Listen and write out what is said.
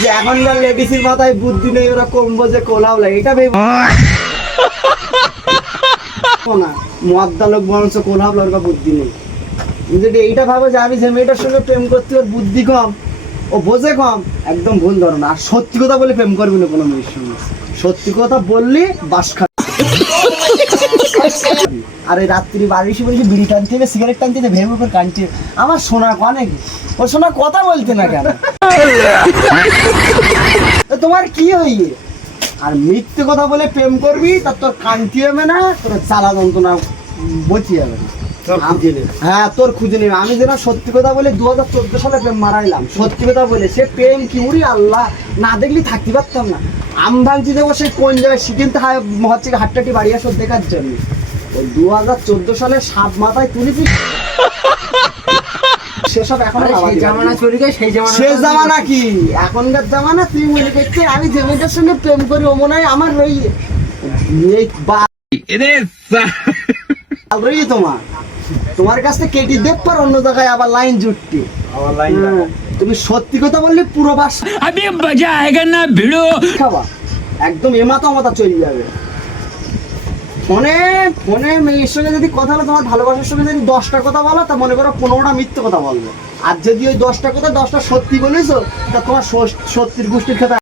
যে এখনকার লেডিসের মাথায় বুদ্ধি নেই, ওরা কমবো যে কোলাও লাগে, এটা ভেবে না মদ্দা লোক বরঞ্চ কোলাও লড়কা বুদ্ধি নেই। যদি এইটা ভাবো যে আমি যে মেয়েটার সঙ্গে প্রেম করতে ওর বুদ্ধি কম, ও বোঝে কম, একদম ভুল ধারণা। আর সত্যি কথা বলে প্রেম করবি না কোনো মেয়ের সঙ্গে, সত্যি কথা বললি বাস খা। আর এই রাত্রি বাড়ি এসে বলছি বিড়ি টানতে হবে, সিগারেট টানতে হবে, ভেবে উপর কানতে। আমার শোনা অনেক, ও শোনা কথা বলতে না কেন? তোমার কি হইয়ে? আর মিথ্যে কথা বলে প্রেম করবি, তার তোর কান্তি হবে না, তোর জ্বালা যন্ত্রণা বচি যাবে না। হ্যাঁ, তোর খুঁজে নেবে। আমি যেন সত্যি কথা বলে 2014 সালে প্রেম মারাইলাম, সত্যি কথা বলে। সে প্রেম কি উড়ি আল্লাহ, না দেখলি থাকতে পারতাম না। আম ভাঙছি দেবো সে কোন জায়গায় সিকিমতে হচ্ছে হাট্টাটি বাড়ি আসো দেখার জন্য। ওই 2014 সালে সাপ মাথায় তুলেছি, সেসব এখন জামানা চলে যায়। সেই জামানা কি এখনকার জামানা? তুই মনে করছিস আমি যে মেয়েটার সঙ্গে প্রেম করি ও মনে হয় আমার রই তোমার তোমার কাছ থেকে কেটে দেখ পার অন্য জায়গায় আবার লাইন জুটটি। তুমি সত্যি কথা বললে পুরো বাস খাবা একদম এমাথা মাথা চলে যাবে। ফোনে ফোনে মেয়ের সঙ্গে যদি কথা বলো, তোমার ভালোবাসার সঙ্গে যদি 10টা কথা বলো, তা মনে করো 15টা মিথ্যে কথা বলবে। আর যদি ওই 10টা কথা 10টা সত্যি বলিস, তা তোমার সত্যির গোষ্ঠীর খেতে